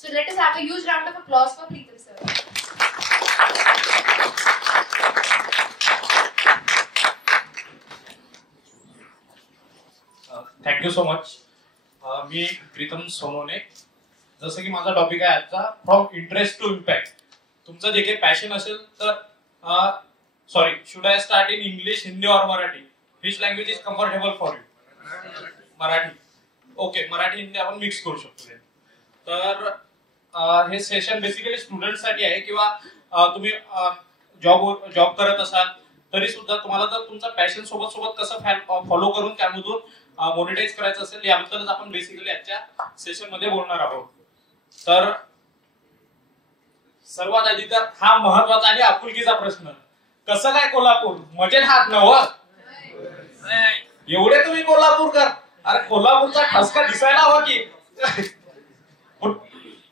So let us have a huge round of applause for Preetham sir. Thank you so much. मी प्रीतम सोनवणे. जसं की माझा topic आहे आजचा फ्रॉम इंटरेस्ट टू इम्पॅक्ट. तुमचं जे काही पॅशन असेल तर sorry should I start in English, Hindi और Marathi? Which language is comfortable for you? Marathi. Okay, Marathi Hindi आपण मिक्स करू शकतो. तर हे सेशन बेसिकली स्टुडंटसाठी आहे किंवा तुम्ही जॉब करत असाल तरी सुद्धा तुम्हाला जर तुमचा पॅशन सोबत सोबत कसं फॉलो करून त्यामधून मोनिटाईज करायचं असेल याबद्दलच आपण बेसिकली आजच्या सेशन मध्ये बोलणार आहोत. तर सर्वात आधी तर हा महत्वाचा आणि आपुलकीचा प्रश्न, कसं काय कोल्हापूर? मजेत हात नव एवढे तुम्ही कोल्हापूरकर? अरे कोल्हापूरचा ठसका दिसायला हवा की.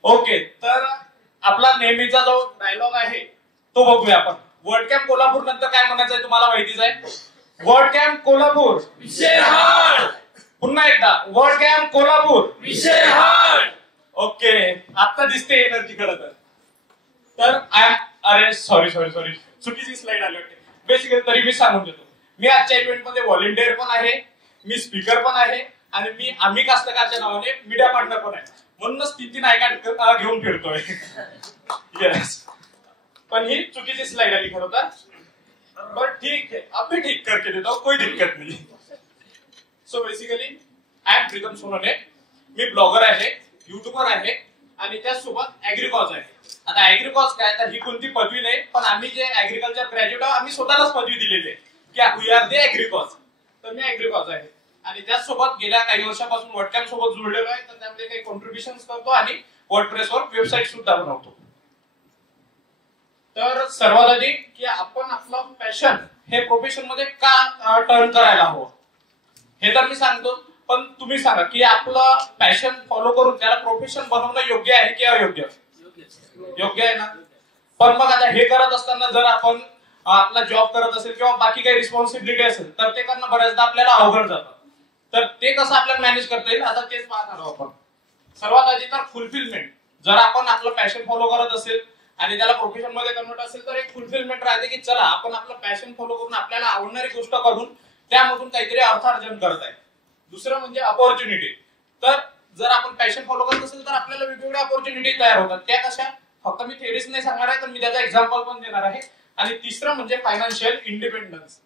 ओके, तर आपला नेहमीचा जो डायलॉग आहे तो बघूया आपण. वर्ड कॅम्प कोल्हापूर नंतर काय म्हणायचं आहे तुम्हाला माहितीच आहे. वर्ड कॅम्प कोल्हापूर विषय हार्ड. पुन्हा एकदा वर्ड कॅम्प कोल्हापूर विषय हार्ड. ओके, आता दिसते एनर्जी खरं तर अरे सॉरी चुकीची स्लाइड आली वाटते. बेसिकली तरी मी सांगून देतो, मी आजच्या इव्हेंट मध्ये व्हॉलेंटियर पण आहे, मी स्पीकर पण आहे आणि आम्ही कास्तकारच्या नावाने मीडिया पार्टनर पण आहे. म्हणूनच 3 आयकार्ड घेऊन फिरतोय. येस, पण ही चुकीची स्लाइड आली खरं तर. बट ठीक है, अब भी ठीक करके देता हूं, कोई दिक्कत नहीं. So basically I am Pritam Sonawane. मी ब्लॉगर आहे, युट्यूबर आहे आणि त्याचसोबत ऍग्रीकॉज आहे. आता ऍग्रीकॉज काय, तर ही कोणती पदवी नाही, पण आम्ही जे ऍग्रिकल्चर ग्रॅज्युएट आहोत आम्ही स्वतःलाच पदवी दिलेली आहे की वी आर द ऍग्रीकॉज. तर मी ऍग्रीकॉज आहे आणि त्याचसोबत गेल्या काही वर्षापासून वर्डकॅम्प सोबत जुळलेलो आहे. तर त्यामध्ये काही कॉन्ट्रीब्युशन्स करतो आणि वर्डप्रेसवर वेबसाईट सुद्धा बनवतो. तर सर्वात आधी की आपण आपलं पॅशन हे प्रोफेशन मध्ये का टर्न करायला हवं हे तर मी सांगतो, पण तुम्ही सांगा की आपलं पॅशन फॉलो करून त्याला प्रोफेशन बनवणं योग्य आहे की अयोग्य? योग्य आहे ना. पण मग आता हे करत असताना जर आपण आपला जॉब करत असेल किंवा बाकी काही रिस्पॉन्सिबिलिटी असेल तर ते करणं बऱ्याचदा आपल्याला अवघड जातं. तर ते कसं आपल्याला मॅनेज करता येईल आता तेच पाहणार आहोत आपण. सर्वात आधी तर फुलफिलमेंट. जर आपण आपलं पॅशन फॉलो करत असेल आणि त्याला प्रोफेशन मध्ये कन्वर्ट असेल तर एक फुलफिलमेंट राहते की चला आपण आपलं पॅशन फॉलो करून आपल्याला आवडणारी गोष्ट करून त्यामधून काहीतरी अर्थार्जन करत आहे. दुसरं म्हणजे अपॉर्च्युनिटी. तर जर आपण पॅशन फॉलो करत असेल तर आपल्याला वेगवेगळ्या अपॉर्च्युनिटी तयार होतात. त्या कशा, फक्त मी थेरीज नाही सांगणार आहे तर मी त्याचा एक्झाम्पल पण देणार आहे. आणि तिसरं म्हणजे फायनान्शियल इंडिपेंडन्स.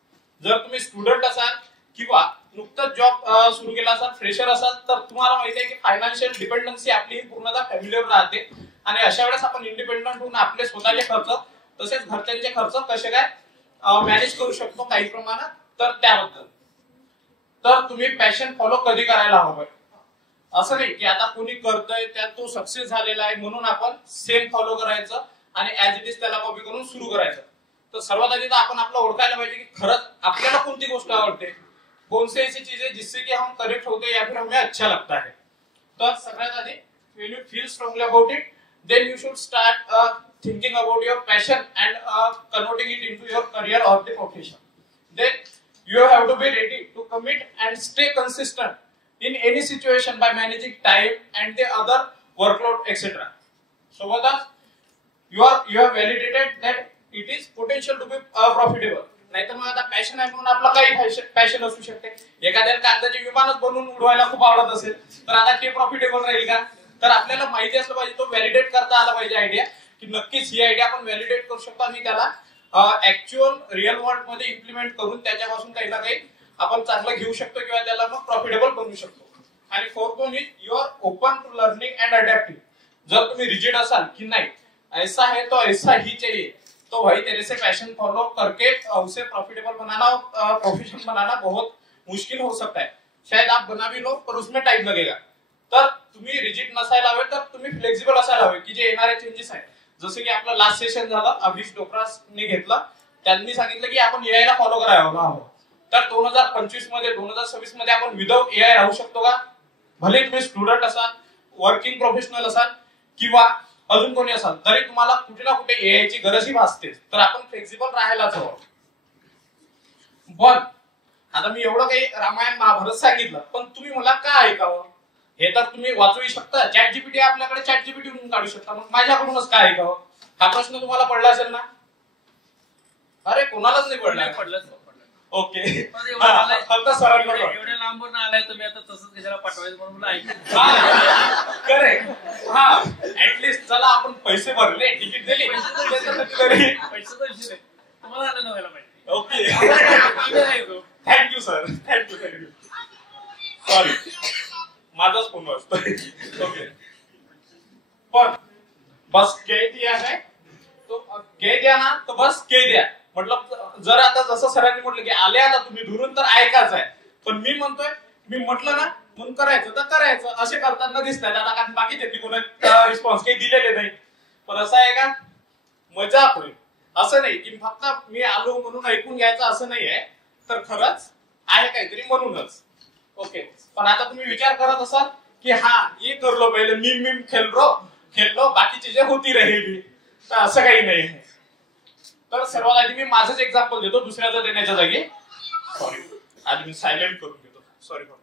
जर तुम्ही स्टुडंट असाल किंवा नुकतंच जॉब सुरू केला असाल, फ्रेशर असाल तर तुम्हाला माहिती आहे की फायनान्शियल डिपेंडन्सी आपली पूर्णतः फॅमिलीवर राहते आणि अशा वेळेस आपण इंडिपेंडंट होऊन आपले स्वतःचे खर्च तसेच घरच्यांचे खर्च कसे काय मॅनेज करू शकतो काही प्रमाणात. तर त्याबद्दल तर तुम्ही पॅशन फॉलो कधी करायला हवं, असं नाही की आता कोणी करतोय त्यात तो सक्सेस झालेला आहे म्हणून आपण सेम फॉलो करायचं आणि ऍज इट इज त्याला कॉपी करून सुरू करायचं. तर सर्वात आधी तर आपण आपलं ओळखायला पाहिजे की खरंच आपल्याला कोणती गोष्ट आवडते, कौन सी ऐसी चीज है जिससे कि हम कनेक्ट होते या फिर हमें अच्छा लगता है. तर सगळ्यात आधी when you feel strongly about it then you should start thinking about your passion and converting it into your career or the profession. Then you have to be ready to commit and stay consistent in any situation by managing time and the other workload etc. So what else you have validated that it is potential to be profitable. नाहीतर मग आता passion आहे म्हणून आपला काही passion असू शकते. एखाद्याला कागदाचे विमानच बनवून उडवायला खूप आवडत असेल तर आता ते प्रॉफिटेबल राहील का? तर आपल्याला माहिती असलं पाहिजे, तो व्हॅलिडेट करता आला पाहिजे आयडिया की नक्कीच ही आयडिया आपण व्हॅलिडेट करू शकतो आणि त्याला ऍक्च्युअल रिअल वर्ल्ड मध्ये इम्प्लिमेंट करून त्याच्यापासून काही ना काही आपण चांगलं घेऊ शकतो किंवा त्याला मग प्रॉफिटेबल बनवू शकतो. आणि fourth one is you are open to learning and adapting. जर तुम्ही रिजिड असाल की नाही ऐसा है तो ऐसा ही चाहिए तो भाई तेरे से पैशन फॉलो करके उसे प्रॉफिटेबल बनाना प्रोफेशन बनाना बहुत मुश्किल हो सकता है. शायद आप बना भी लो पर उसमें टाइम लगेगा. तर तुम्ही रिजिड नसायला हवे, तर तुम्ही फ्लेक्सिबल असायला हवे की जे येणारे चेंजेस आहेत. जसं की आपलं लास्ट सेशन झालं अभिष डोकरासने घेतलं, त्यांनी सांगितलं की आपण एआय ला फॉलो करायला हवं. तर 2025 मध्ये 2026 मध्ये आपण विदाउट एआय राहू शकतो का? भले तुम्ही स्टुडंट असाल, वर्किंग प्रोफेशनल असाल किंवा अजून कोणी असाल तरी तुम्हाला कुठे ना कुठे एआय ची गरजही भासते. तर आपण फ्लेक्सिबल राहायलाच हवं. पण आता मी एवढं काही रामायण महाभारत सांगितलं पण तुम्ही मला का ऐकावं हे तर तुम्ही वाचूही शकता. चॅट जीपीटी आपल्याकडे, चॅट जीपीटी म्हणून काढू शकता. मग माझ्याकडूनच काय आहे का? हा प्रश्न तुम्हाला पडला असेल ना? अरे कोणालाच नाही पडला. ओके, फक्त सरांकडे एवढ्या लांबून आलाय तुम्ही, आता तसंच कशाला पाठवायचं म्हणून ऐकलं. करेक्ट. हा, ऍटलीस्ट चला आपण पैसे भरले, तिकीट दिली, पैशाचा विषय नाही, तुम्हाला आलं नव्हायला पाहिजे. Okay, thank you sir, thank you. Sorry, माझाच फोन वाजतोय. ओके, पण बस कह दिया है तो कह दिया ना, तो बस कह दिया. म्हटलं जर आता जसं सरांनी म्हटलं की आले आता तुम्ही दुरून तर ऐकायचं आहे, पण मी म्हणतोय मी म्हटलं ना म्हणून करायचं तर करायचं, असे करताना दिसतात आता. कारण बाकी त्यांनी कोणा रिस्पॉन्स काही दिलेले नाही. पण असं आहे का, मजा होईल असं नाही की फक्त मी आलो म्हणून ऐकून घ्यायचं असं नाही आहे, तर खरंच आहे काहीतरी म्हणूनच. ओके, पण आता तुम्ही विचार करत असाल की हा ये कर लो पहिले, मीम खेल लो बाकी चीजें होती रहेगी, तर असं काही नाही आहे. तर सर्वात आधी मी माझंच एक्झाम्पल देतो दुसऱ्याचं देण्याच्या जागी. सॉरी, आधी मी सायलेंट करून घेतो. Sorry for.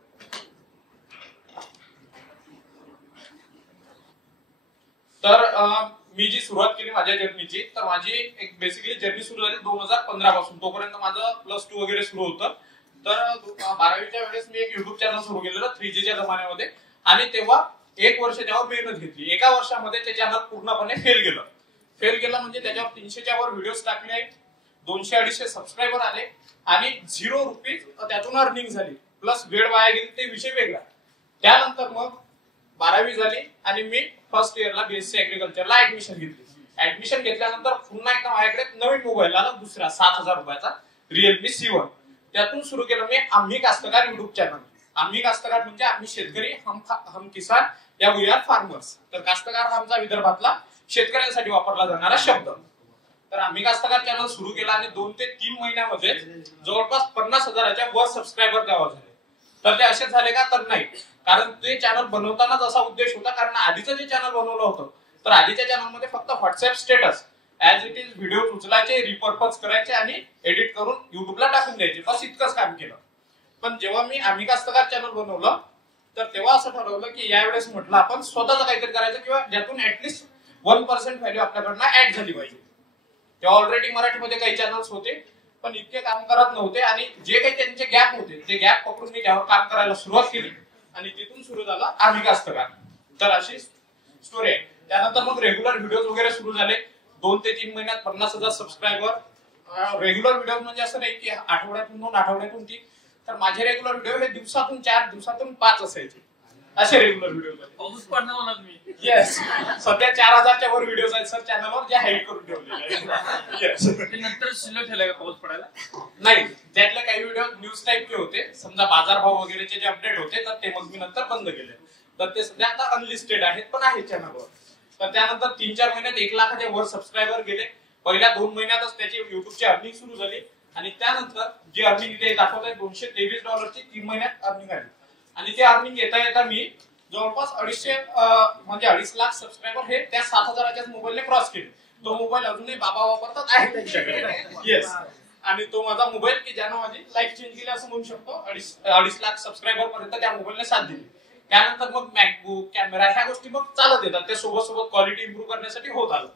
तर मी जी सुरुवात केली माझ्या जर्नीची, तर माझी एक बेसिकली जर्नी सुरू झाली 2015 पासून. तोपर्यंत माझं +2 वगैरे सुरू होतं. तर 12वीच्या वेळेस मी एक युट्यूब चॅनल सुरू केलेलं 3Gच्या जमान्यामध्ये, आणि तेव्हा 1 वर्ष त्यावर मेहनत घेतली. एका वर्षामध्ये ते चॅनल पूर्णपणे फेल गेलं म्हणजे त्याच्यावर 300च्या वर व्हिडिओज टाकले, 200-250 सबस्क्रायबर आले, आणि ₹0 त्यातून अर्निंग झाली. प्लस वेळ वाया गेली, ते विषय वेगळा. त्यानंतर मग 12वी झाली आणि मी फर्स्ट इयरला BSc ऍग्रीकल्चरला ऍडमिशन घेतली. ऍडमिशन घेतल्यानंतर पुन्हा एकदा माझ्याकडे नवीन मोबाईल आला, दुसरा ₹7,000चा Realme C1. त्यातून सुरू केलं मी आम्ही कास्तकार युट्यूब चॅनल. आम्ही कास्तकार म्हणजे आम्ही शेतकरी, हम किसान या वी आर फार्मर्स. तर कास्तकार हा आमचा विदर्भातला शेतकऱ्यांसाठी वापरला जाणारा शब्द. तर आम्ही कास्तकार चॅनल सुरू केला आणि 2 ते 3 महिन्यामध्ये जवळपास 50,000च्या वर सबस्क्रायबर गावा झाले. तर ते असेच झाले का? तर नाही, कारण ते चॅनल बनवतानाच असा उद्देश होता, कारण आधीचं जे चॅनल बनवलं होतं, तर आधीच्या चॅनलमध्ये फक्त WhatsApp status as it is video उचलायचे, रिपर्पज करायचे आणि एडिट करून युट्यूबला टाकून द्यायचे, बस इतकंच काम केलं. पण जेव्हा मी आम्ही कास्तकार चॅनल बनवलं, तर तेव्हा असं ठरवलं की यावेळेस म्हटलं आपण स्वतःच काहीतरी करायचं, किंवा ज्यातून ऍटलीस्ट 1% व्हॅल्यू आपल्याकडनं ऍड झाली पाहिजे. तेव्हा ऑलरेडी मराठीमध्ये काही चॅनल्स होते, पण इतके काम करत नव्हते, आणि जे काही त्यांचे गॅप होते ते गॅप पकडून मी त्यावर काम करायला सुरुवात केली, आणि तिथून सुरू झाला आम्ही कास्तकार. तर अशी स्टोरी आहे. त्यानंतर मग रेग्युलर व्हिडिओ वगैरे सुरू झाले. 2 ते 3 महिन्यात 50,000 सबस्क्रायबर. रेग्युलर व्हिडिओ म्हणजे असं नाही की आठवड्यातून 2, आठवड्यातून 3. तर माझे रेग्युलर व्हिडिओ हे दिवसातून 4, दिवसातून 5 असायचे. असे रेग्युलर व्हिडिओ पाऊस पडणार मला मी. येस, सध्या 4,000च्या वर व्हिडिओ आहेत सर चॅनलवर, जे हाईड करून ठेवलेले आहेत. येस, नंतर शिल्लक ठेवलाय का पाऊस पडायला? नाही, त्यातले काही व्हिडिओ न्यूज टाईपचे होते, समजा बाजारभाव वगैरेचे जे अपडेट होते, तर ते मग मी नंतर बंद केले. तर ते सध्या आता अनलिस्टेड आहेत, पण आहे चॅनलवर. तर त्यानंतर 3-4 महिन्यात 1 लाखाच्या वर सबस्क्रायबर गेले. पहिल्या 2 महिन्यातच त्याची युट्यूबची अर्निंग सुरू झाली, आणि त्यानंतर जी अर्निंग इथे दाखवत आहे $223 3 महिन्यात अर्निंग आली. आणि ते अर्निंग येता मी जवळपास 2.5 लाख सबस्क्रायबर हे त्या 7,000च्या मोबाईलने क्रॉस केले. तो मोबाईल अजूनही बाबा वापरतात आहे त्यांच्याकडे. येस, आणि तो माझा मोबाईल की ज्यानं माझी लाईफ चेंज केली असं म्हणू शकतो. 2.5 लाख सबस्क्रायबर पर्यंत त्या मोबाईलने साथ दिली. त्यानंतर मग मॅकबुक, कॅमेरा ह्या गोष्टी मग चालत येतात, ते सोबत क्वालिटी इम्प्रूव्ह करण्यासाठी होत आलं.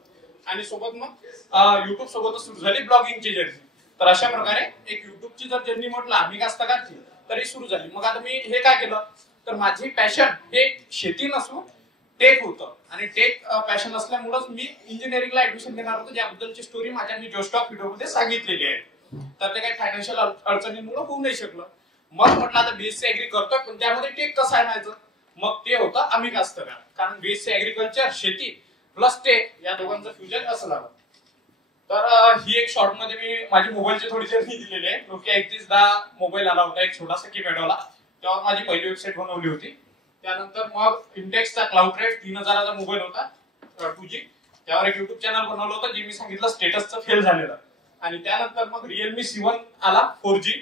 आणि सोबत मग युट्यूब सोबतच सुरू झाली ब्लॉगिंगची जर्नी. तर अशा प्रकारे एक युट्यूबची जर जर्नी म्हटलं आम्ही कास्तकारची, तरी सुरू झाली. मग आता मी हे काय केलं, तर माझी पॅशन हे शेती नसून टेक होतं, आणि टेक पॅशन असल्यामुळेच मी इंजिनिअरिंगला ऍडमिशन घेणार होतो, ज्याबद्दलची स्टोरी माझ्या मी जोस्टॉक व्हिडिओमध्ये सांगितलेली आहे. तर ते काही फायनान्शियल अडचणींमुळे होऊ नाही शकलं. मग म्हटलं आता BSc ऍग्री करतोय, पण त्यामध्ये टेक कसं आणायचं, मग ते होतं आम्ही कास्तकार. कारण BSc ऍग्रीकल्चर शेती प्लस टेक या दोघांचं फ्युजन असं झालं. तर ही एक शॉर्ट मध्ये मी माझी मोबाईलची थोडी जर्नी दिलेली आहे. Nokia 3110 मोबाईल आला होता, एक छोटासा कीपॅडवाला. तेव्हा माझी पहिली वेबसाईट बनवली होती. त्यानंतर मग इंटेक्सचा क्लाउडरेट 3000चा मोबाईल होता 2G. त्यावर एक युट्यूब चॅनल बनवलं होतं, जे मी सांगितलं स्टेटसचं फेल झालेलं. आणि त्यानंतर मग Realme C1 आला 4G.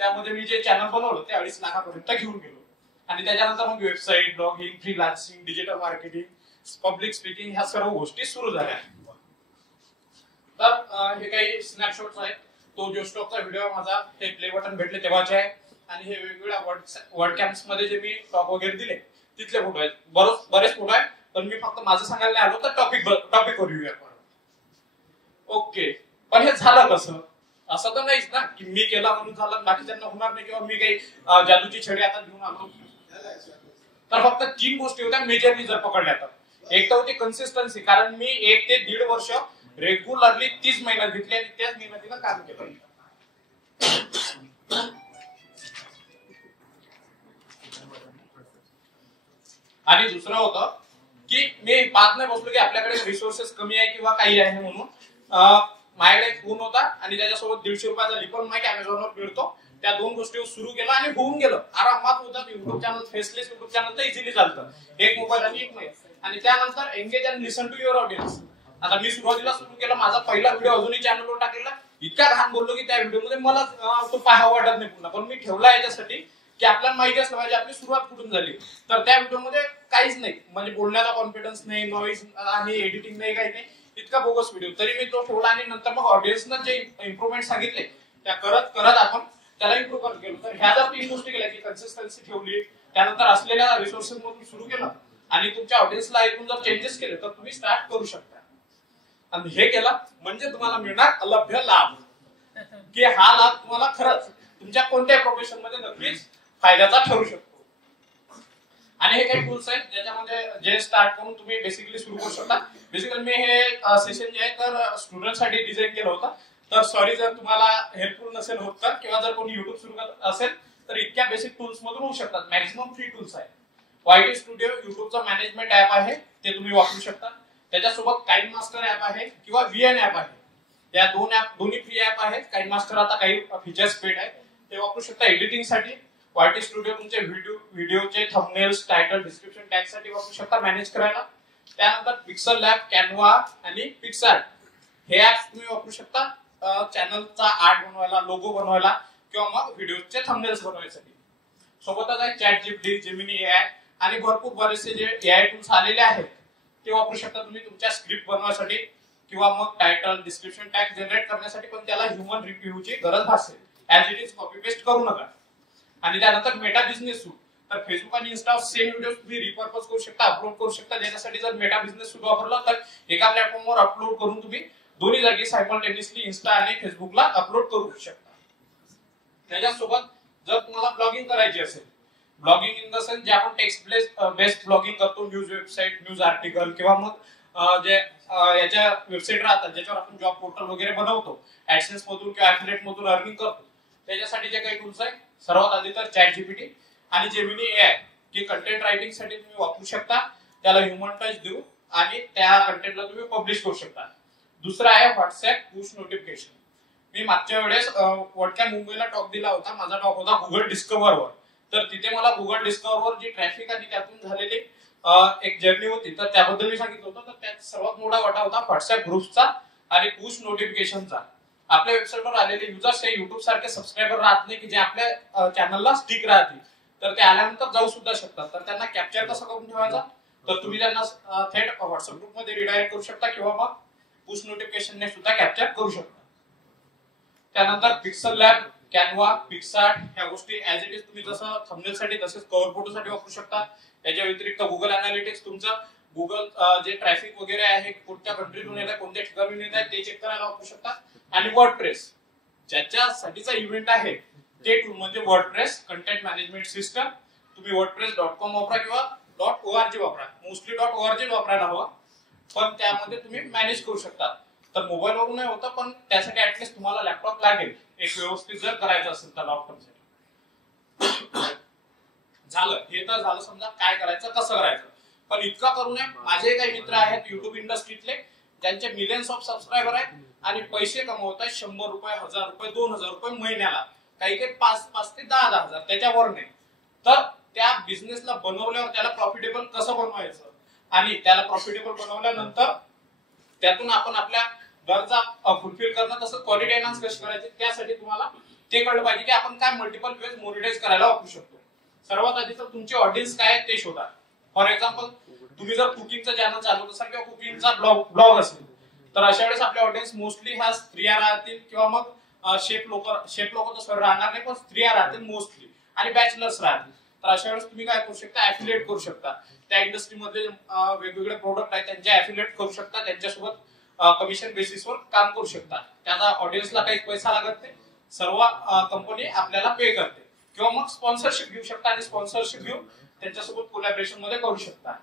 त्यामध्ये मी जे चॅनल बनवलं ते 2.5 लाखापर्यंत घेऊन गेलो. आणि त्याच्यानंतर मग website, blogging, freelancing, digital marketing, public speaking ह्या सर्व गोष्टी सुरू झाल्या. तर हे काही स्नॅपशॉट्स आहेत. तो जो स्टॉकचा व्हिडिओ माझा हे प्ले बटन भेटले तेव्हाचे आहे, आणि हे वेगवेगळ्या वर्ड कॅम्प्स मध्ये जे मी टॉक वगैरे दिले तिथले फोटो आहेत, बरेच फोटो आहेत, पण मी फक्त माझं सांगायला नाही आलो तर टॉपिकवर येऊया. ओके, पण हे झालं कसं? असं तर नाहीच ना की मी केला म्हणून झालं, बाकीच्यांना होणार नाही, किंवा मी काही जादूची छडी आता घेऊन आलो. तर फक्त 3 गोष्टी होत्या मेजरली जर पकडल्या तर. एक तर होती कन्सिस्टन्सी, कारण मी 1 ते 1.5 वर्ष रेग्युलरली 30 मेहनत घेतली आणि त्याच मेहनतीनं काम केलं. आणि दुसरं होतं की मी पाहत नाही बसलो की आपल्याकडे रिसोर्सेस कमी आहे किंवा काही आहे म्हणून. माझ्याकडे एक फोन होता आणि त्याच्यासोबत 150 रुपयाचा लिपन माईक अमेझॉनवर मिळतो, त्या 2 गोष्टी सुरू केला आणि होऊन गेलं. आरामात होतात. YouTube channel, faceless YouTube channel तर इझिली चालतं, एक मोबाईल आणि एक माईक. आणि त्यानंतर engage and listen to your audience. आता मी सुरुवातीला सुरू केलं, माझा पहिला व्हिडिओ अजूनही चॅनलवर टाकलेला, इतका घाण बोललो की त्या व्हिडिओमध्ये मला तो पाहावा वाटत नाही पुन्हा. पण मी ठेवला याच्यासाठी की आपल्याला माहिती असलं पाहिजे आपली सुरुवात कुठून झाली. तर त्या व्हिडिओमध्ये काहीच नाही, म्हणजे बोलण्याचा कॉन्फिडन्स नाही, नॉईज आणि एडिटिंग नाही, काही नाही, इतका बोगस व्हिडिओ. तरी मी तो ठेवला आणि नंतर मग ऑडियन्सनं जे इम्प्रुव्हमेंट सांगितले त्या करत करत आपण त्याला इम्प्रूव्ह करत गेलो. तर ह्या जर 3 गोष्टी केल्या की कन्सिस्टन्सी ठेवली, त्यानंतर असलेल्या रिसोर्सेस मधून सुरू केलं आणि तुमच्या ऑडियन्सला ऐकून जर चेंजेस केले तर तुम्ही स्टार्ट करू शकता. आणि हे केलं म्हणजे तुम्हाला मिळणार अलभ्य लाभ, की हा लाभ तुम्हाला खरंच तुमच्या कोणत्याही प्रोफेशन मध्ये नक्कीच फायद्याचा ठरू शकतो. आणि हे काही टूल्स आहेत ज्याच्यामध्ये जे स्टार्ट करून तुम्ही बेसिकली सुरू करू शकता. बेसिकली मी हे सेशन जे आहे तर स्टुडंटसाठी डिझाईन केलं होतं. तर सॉरी जर तुम्हाला हेल्पफुल नसेल होत तर, किंवा जर कोणी युट्यूब सुरू करत असेल तर इतक्या बेसिक टूल्स मधून होऊ शकतात. मॅक्झिमम फ्री टूल्स आहे. YT स्टुडिओ युट्यूबचा मॅनेजमेंट ऍप आहे, ते तुम्ही वापरू शकता. त्याच्यासोबत काइन मास्टर ऍप आहे किंवा VN ऍप आहे. या दोन्ही फ्री ऍप आहेत. काइन मास्टर आता काही फीचर्स पेड आहे, ते वापरू शकता एडिटिंगसाठी. YT स्टुडिओ तुमचे व्हिडिओचे थंबनेल्स, टायटल, डिस्क्रिप्शन टॅग साठी वापरू शकता मॅनेज करायला. त्यानंतर पिक्सल लॅब, कॅनवा आणि पिक्सआर्ट हे ऍप तुम्ही वापरू शकता चॅनलचा आर्ट बनवायला, लोगो बनवायला किंवा मग व्हिडिओचे थंबनेल्स बनवायसाठी. सोबतच आहे ChatGPT, जेमिनी AI आणि भरपूर बरेचसे जे AI टूल्स आलेले आहेत ते वापरू शकता तुम्ही तुमच्या स्क्रिप्ट बनवण्यासाठी किंवा मग टायटल, डिस्क्रिप्शन टॅग जनरेट करण्यासाठी. पण त्याला ह्युमन रिव्ह्यूची गरज भासेल, as it is copy paste करू नका. आणि त्यानंतर मेटा बिझनेस सूट, तर फेसबुक आणि इंस्टा सेम व्हिडिओ तुम्ही रिपर्पज करू शकता, अपलोड करू शकता. ज्याच्यासाठी जर मेटा बिझनेस सूट वापरला तर एका प्लॅटफॉर्मवर अपलोड करून तुम्ही दोन्ही जागी सायमल्टेनियसली इंस्टा आणि फेसबुकला अपलोड करू शकता. त्याच्यासोबत जर तुम्हाला ब्लॉगिंग करायची असेल, ब्लॉगिंग इन द सेन्स जे आपण टेक्स्ट बेस्ड ब्लॉगिंग करतो, न्यूज वेबसाईट, न्यूज आर्टिकल किंवा मग जे याच्या वेबसाईट राहतात ज्याच्यावर आपण जॉब पोर्टल वगैरे बनवतो, ऍडसेन्स मधून किंवा ऍफिलिएट मधून अर्निंग करतो, त्याच्यासाठी जे काही टूल्स आहेत सर्वात आधी तर ChatGPT आणि जेमिनी AI जे कंटेंट रायटिंग साठी तुम्ही वापरू शकता. त्याला ह्युमन टच देऊ आणि त्या कंटेंटला तुम्ही पब्लिश करू शकता. दुसरा आहे व्हॉट्सअप पुश नोटिफिकेशन. मी मागच्या वेळेस वडक्या मुंबईला टॉक दिला होता. माझा टॉक होता गुगल डिस्कव्हरवर. तर तिथे मला गुगल डिस्कव्हरवर जी ट्रॅफिक आणि त्यातून झालेली एक जर्नी होती तर त्याबद्दल मी सांगितलं होतं. तर त्यात सर्वात मोठा वाटा होता व्हॉट्सअप ग्रुप्सचा आणि पुश नोटिफिकेशनचा. आपल्या वेबसाईटवर आलेले युजर्स हे युट्यूब सारखे सबस्क्रायबर राहत नाही की जे आपल्या चॅनलला स्टिक राहतील, तर ते आल्यानंतर जाऊ सुद्धा शकतात. तर त्यांना कॅप्चर कसं करून ठेवायचा, तर तुम्ही त्यांना थेट व्हॉट्सअप ग्रुप मध्ये रिडायरेक्ट करू शकता किंवा मग पुश नोटिफिकेशनने सुद्धा कॅप्चर करू शकता. त्यानंतर पिक्सल लॅब, कॅनवा, पिक्सआर्ट ह्या गोष्टी ऍज इट इज तुम्ही जसं थंबनेलसाठी तसेच कव्हर फोटोसाठी वापरू शकता. याच्या व्यतिरिक्त गुगल अनालिटिक्स तुमचं गुगल जे ट्रॅफिक वगैरे आहे, कोणत्या कंट्रीतून येत आहे, कोणत्या ठिकाणून येत आहे ते चेक करायला वापरू शकता. आणि वर्डप्रेस ज्याच्यासाठीचा इव्हेंट आहे ते टूल म्हणजे वर्डप्रेस कंटेंट मॅनेजमेंट सिस्टम. तुम्ही wordpress.com वापरा किंवा .org वापरा. मोस्टली .org वापरायला हवं, पण त्यामध्ये तुम्ही मॅनेज करू शकता. तर मोबाईल वरून नाही होतं, पण त्यासाठी ऍटलीस्ट तुम्हाला लॅपटॉप लागेल एक व्यवस्थित जर करायचं असेल तर लॅपटॉपसाठी. झालं हे तर झालं समजा काय करायचं कसं करायचं. पण इतका करू नये. माझे काही मित्र आहेत युट्यूब इंडस्ट्रीतले ज्यांचे मिलियन्स ऑफ सबस्क्रायबर आहेत आणि पैसे कमवत आहेत 100 रुपये, 1000 रुपये, 2000 रुपये महिन्याला, काही काही 5 ते 10,000 त्याच्यावर नाही. तर त्या बिझनेसला बनवल्यावर त्याला प्रॉफिटेबल कसं बनवायचं आणि त्याला प्रॉफिटेबल बनवल्यानंतर त्यातून आपण आपल्या गरजा फुलफिल करणं, तसं क्वालिटी एनहान्स कशी करायची, त्यासाठी तुम्हाला ते कळलं पाहिजे की आपण काय मल्टिपल वेज मोनिटाइज करायला वापरू शकतो. सर्वात आधी तर तुमची ऑडियन्स काय आहे ते शोधा. फॉर एक्झाम्पल तुम्ही जर कुकिंगचं चॅनल चालवत असाल किंवा कुकिंगचा ब्लॉग असेल तर अशा वेळेस आपल्या ऑडियन्स मोस्टली ह्या स्त्रिया राहतील किंवा मग शेफ लोक तर राहणार नाही, पण स्त्रिया राहतील मोस्टली आणि बॅचलर्स राहतील. तर अशा वेळेस तुम्ही काय करू शकता, ऍफिलिएट करू शकता. त्या इंडस्ट्रीमध्ये वेगवेगळे प्रोडक्ट आहेत त्यांचे ऍफिलिएट करू शकता, त्यांच्यासोबत कमिशन बेसिसवर काम करू शकता. त्याचा ऑडियन्सला काही पैसा लागत नाही, सर्व कंपनी आपल्याला पे करते. किंवा मग स्पॉन्सरशिप घेऊ शकता आणि स्पॉन्सरशिप घेऊन त्यांच्यासोबत कोलॅबरेशन मध्ये करू शकता.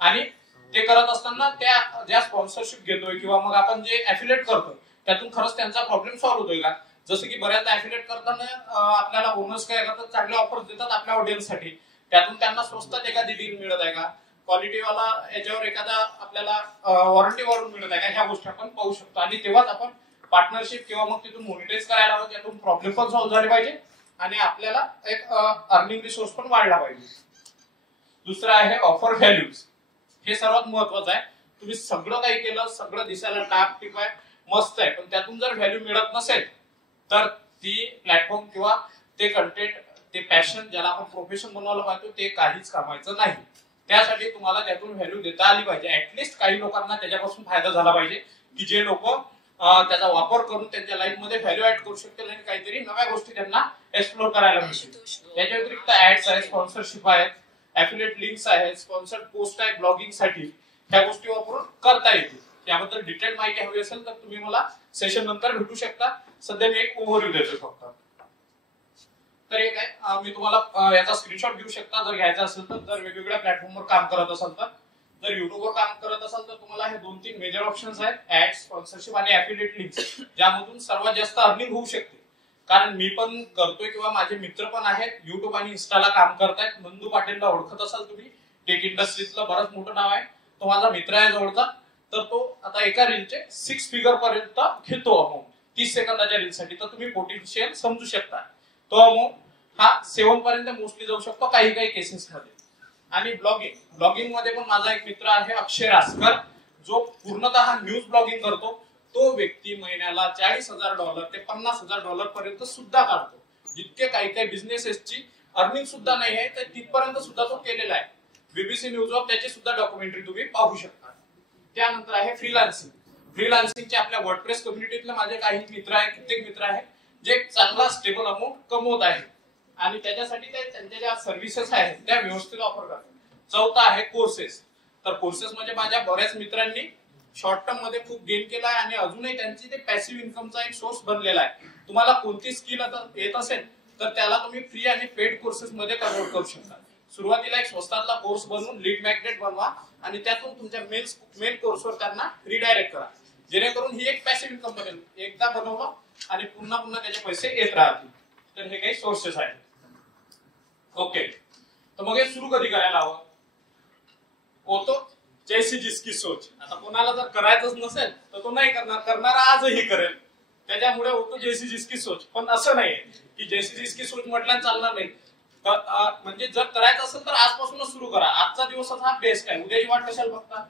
आणि ते करत असताना त्या ज्या स्पॉन्सरशिप घेतोय किंवा मग आपण जे ऍफिलिएट करतोय त्यातून खरंच त्यांचा प्रॉब्लेम सॉल्व्ह होतोय का. जसं की बऱ्याचदा ऍफिलिएट करताना आपल्याला ओनर्स काय करतात, चांगले ऑफर्स देतात आपल्या ऑडियन्ससाठी, त्यातून त्यांना स्वस्तात एखादी डील मिळत आहे का, क्वालिटीवाला याच्यावर एखादा आपल्याला वॉरंटी वाढून मिळत आहे का, ह्या गोष्टी आपण पाहू शकतो. आणि तेव्हाच आपण पार्टनरशिप किंवा मग तिथून मॉनिटाईज करायला हवं, त्यातून प्रॉब्लेम पण सॉल्व्ह झाले पाहिजे आणि आपल्याला एक अर्निंग रिसोर्स पण वाढला पाहिजे. दुसरं आहे ऑफर व्हॅल्यूज. हे सर्वात महत्वाचं आहे. तुम्ही सगळं काही केलं, सगळं दिसायला टापटीप आहे, मस्त आहे, पण त्यातून जर व्हॅल्यू मिळत नसेल तर ती प्लॅटफॉर्म किंवा ते कंटेंट, ते पॅशन ज्याला आपण प्रोफेशन बनवायला पाहतो ते काहीच कामाचं नाही. त्यासाठी तुम्हाला त्यातून व्हॅल्यू देता आली पाहिजे. ऍटलिस्ट काही लोकांना त्याच्यापासून फायदा झाला पाहिजे की जे लोक त्याचा वापर करून त्यांच्या लाईफ मध्ये व्हॅल्यू ऍड करू शकतील आणि काहीतरी नव्या गोष्टी त्यांना एक्सप्लोर करायला मिळतील. याच्या व्यतिरिक्त ऍड्स आहेत, स्पॉन्सरशिप आहेत, ऍफिलिएट लिंक्स आहेत, स्पॉन्सर्ड पोस्ट आहे ब्लॉगिंग साठी, ह्या गोष्टी वापरून करता येतील. याबद्दल डिटेल माहिती हवी असेल तर तुम्ही मला सेशन नंतर भेटू शकता. सध्या मी एक ओव्हरव्ह्यू देतो फक्त. तर एक आहे, मी तुम्हाला याचा स्क्रीनशॉट घेऊ शकता जर घ्यायचा असेल तर. जर वेगवेगळ्या प्लॅटफॉर्मवर काम करत असाल तर, जर युट्यूबवर काम करत असाल तर तुम्हाला हे 2-3 मेजर ऑप्शन्स आहेत, ऍड, स्पॉन्सरशिप आणि ऍफिलिएट लिंक्स, ज्यामधून सर्वात जास्त अर्निंग होऊ शकते. कारण मी पण करतोय किंवा माझे मित्र पण आहेत युट्यूब आणि इन्स्टाला काम करतायत. नंदू पाटीलला ओळखत असाल तुम्ही, टेक इंडस्ट्रीतलं बरंच मोठं नाव आहे, तो माझा मित्र आहे जवळचा. तर तो आता एका रीलचे 6 फिगर पर्यंत घेतो अमाऊंट 30 सेकंदाच्या रीलसाठी. तर तुम्ही पोटेन्शियल समजू शकता. तो अमाऊंट हा 7 पर्यंत मोस्टली जाऊ शकतो काही काही केसेस मध्ये. आणि ब्लॉगिंग मध्ये पण माझा एक मित्र आहे अक्षय रासकर, जो पूर्णतः न्यूज ब्लॉगिंग करतो. तो व्यक्ती महिन्याला $40,000 ते $50,000 पर्यंत सुद्धा काढतो. जितके काही काही बिझनेसेसची अर्निंग सुद्धा नाही आहे तर तिथपर्यंत सुद्धा तो केलेला आहे. बीबीसी न्यूजवर त्याची सुद्धा डॉक्युमेंटरी तुम्ही पाहू शकता. त्यानंतर आहे फ्रीलान्सिंग. फ्रीलान्सिंगचे आपल्या वर्डप्रेस कम्युनिटीतले माझे काही मित्र आहेत, कित्येक मित्र आहेत जे चांगला स्टेबल अमाऊंट कमवत आहेत आणि त्याच्यासाठी ते त्यांच्या ज्या सर्व्हिसेस आहेत त्या व्यवस्थित ऑफर करतात. चौथा आहे कोर्सेस. तर कोर्सेस म्हणजे माझ्या बऱ्याच मित्रांनी शॉर्ट टर्म मध्ये खूप गेन केला आहे आणि अजूनही त्यांची ते पॅसिव्ह इन्कमचा एक सोर्स बनलेला आहे. तुम्हाला कोणती स्किल येत असेल तर त्याला तुम्ही फ्री आणि पेड कोर्सेस मध्ये कन्वर्ट करू शकता. सुरुवातीला एक स्वस्तातला कोर्स बनवून लीड मॅग्नेट बनवा आणि त्यातून तुमच्या मेन कोर्सवर त्यांना रिडायरेक्ट करा, जेणेकरून ही एक पॅसिव्ह इन्कम बनेल. एकदा बनवलं आणि पुन्हा पुन्हा त्याचे पैसे येत राहतील. तर हे काही सोर्सेस आहेत. ओके, तर मग हे सुरू कधी करायला हवं? होतो जैसी जिसकी सोच. आता कोणाला जर करायचंच नसेल तर तो नाही करणार, करणारा आजही करेल. त्याच्यामुळे होतो जैसी जिसकी सोच. पण असं नाहीये की जैसी जिसकी सोच म्हटल्यानं चालणार नाही. म्हणजे जर करायचं असेल तर आजपासूनच सुरू करा. आजचा दिवसच हा बेस्ट आहे, उद्याची वाट कशाला बघता.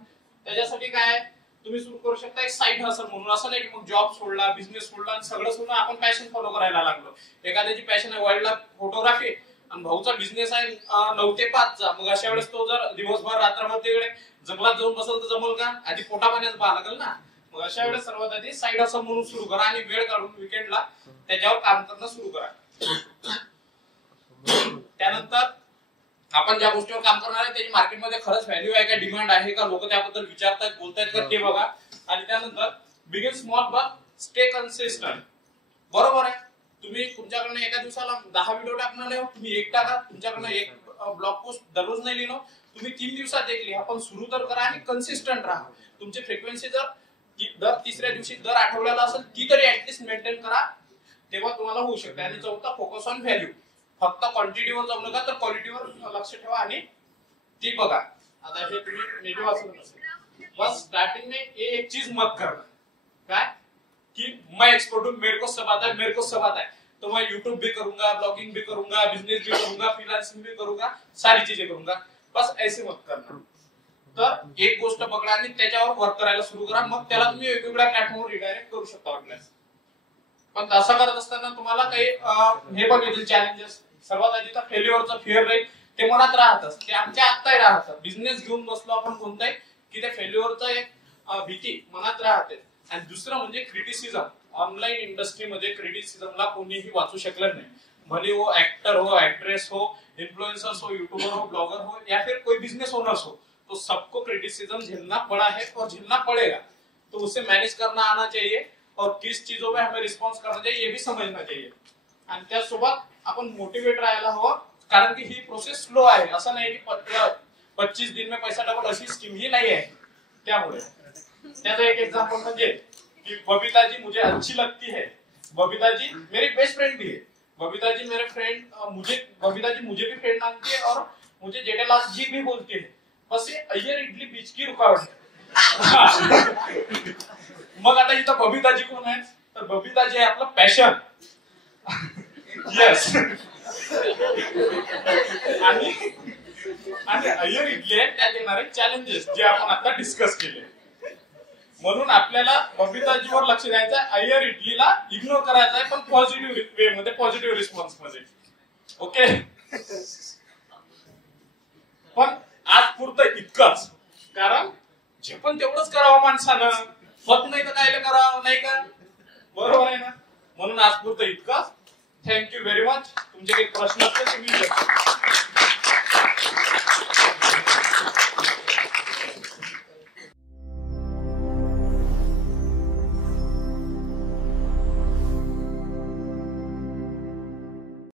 त्याच्यासाठी काय तुम्ही सुरू करू शकता एक साईड हसल म्हणून. असं नाही की मग जॉब सोडला, बिझनेस सोडला आणि सगळं सोडून आपण पॅशन फॉलो करायला लागलो. एखाद्याची पॅशन आहे वाईल्ड लाईफ फोटोग्राफी आणि भाऊचा बिझनेस आहे 9 ते 5 चा. मग अशा वेळेस तो जर दिवसभर रात्रभर तिकडे जंगलात जाऊन बसल तर जमल का? आधी पोटा पाण्याचं पाहा लागेल ना. मग अशा वेळेस सर्वात आधी साईड हसल म्हणून सुरू करा आणि वेळ काढून विकेंडला त्याच्यावर काम करणं सुरू करा. त्यानंतर आपण ज्या गोष्टीवर काम करणार आहे त्याची मार्केटमध्ये खरंच व्हॅल्यू आहे का, डिमांड आहे का, लोक त्याबद्दल विचारतायत बोलतायत का ते बघा. आणि त्यानंतर begin small but stay consistent. बरोबर आहे, तुम्ही तुमच्याकडनं एका दिवसाला 10 व्हिडिओ टाकणार नाही, तुम्ही एक टाका. तुमच्याकडनं एक ब्लॉग पोस्ट दररोज नाही लिहिणं, तुम्ही 3 दिवसात एक लिहा, पण सुरू तर करा आणि कन्सिस्टंट राहा. तुमची फ्रिक्वेन्सी जर दर तिसऱ्या दिवशी दर आठवड्याला असेल ती तरी ऍटलीस्ट मेंटेन करा, तेव्हा तुम्हाला होऊ शकते. आणि चौथा फोकस ऑन व्हॅल्यू. फक्त क्वांटिटीवर जाऊ नका तर क्वालिटीवर लक्ष ठेवा आणि ती बघा. आता हे तुम्ही नेटिव्ह असं नसेल, बस स्टार्टिंग में ये एक चीज मत करना काय कि मैं एक्सपर्ट हूं, मेरे को सब आता है, मेरे को सब आता है, तो मैं यूट्यूब भी करूंगा, ब्लॉगिंग भी करूंगा, बिजनेस भी करूंगा, फ्रीलांसिंग भी करूंगा, सारी चीजें करूंगा. बस ऐसे मत करना. तर एक गोष्ट पकडा आणि त्याच्यावर वर्क करायला सुरू करा. मग त्याला तुम्ही वेगवेगळ्या प्लॅटफॉर्मवर रिडायरेक्ट करू शकता वाटल्यास. पण तसं करत असताना तुम्हाला काही हे पण येतील चॅलेंजेस. सर्वात आधी तर फेल्युअरचं फिअर राहील, ते मनात राहतच, ते आमच्या आत्ताही राहतं. बिझनेस घेऊन बसलो आपण कोणताही की त्या फेल्युअरचं एक भीती मनात राहते. आणि दुसरं म्हणजे क्रिटिसिझम. ऑनलाईन इंडस्ट्रीमध्ये क्रिटिसिझमला कोणीही वाचू शकलं नाही. भले वो एक्टर हो, एक्ट्रेस हो, इन्फ्लुएंसर्स हो, यूट्यूबर हो, ब्लॉगर हो या फिर कोई बिजनेस ओनर्स हो, तो सबको क्रिटिसिज्म झेलना पड़ा है और झेलना पड़ेगा। तो उसे मैनेज करना आना चाहिए और किस चीजों में हमें रिस्पॉन्स करना चाहिए ये भी समजना चाहिए। आणि त्यासोबत आपण मोटिवेट राहायला हवं, कारण की ही प्रोसेस स्लो आहे। असं नाही की 25 दिन में पैसा डबल अशी स्कीम ही नाही आहे। त्यामुळे त्याचा एक एग्जांपल म्हणजे कि बबीता जी मुझे अच्छी लगती है, बबीता जी मेरी बेस्ट फ्रेंड भी है, बबीता जी मेरे फ्रेंड बबीता जी मुझे भी फ्रेंड मानती है और मुझे जेठालाल जी भी बोलती है, बस ये अय्यर इडली बीच की रुकावट है। मग आता इथं बबीता जी कोण आहे, तर बबीता जी आहे आपलं पॅशन। येस आणि अय्यर इडली आहे त्यात येणारे चॅलेंजेस जे आपण आता डिस्कस केले। म्हणून आपल्याला बबीताजीवर लक्ष द्यायचं आहे, अय्यर इडलीला इग्नोर करायचं आहे, पण पॉझिटिव्ह वे मध्ये, पॉझिटिव्ह रिस्पॉन्स मध्ये। ओके, पण आज पुरतं इतकंच, कारण जे पण तेवढंच करावं माणसानं, होत नाही तर काय करावं, नाही का? बरोबर आहे ना? म्हणून आज पुरतं इतकंच। Thank you very much. तुमचे काही प्रश्न असतील तुम्ही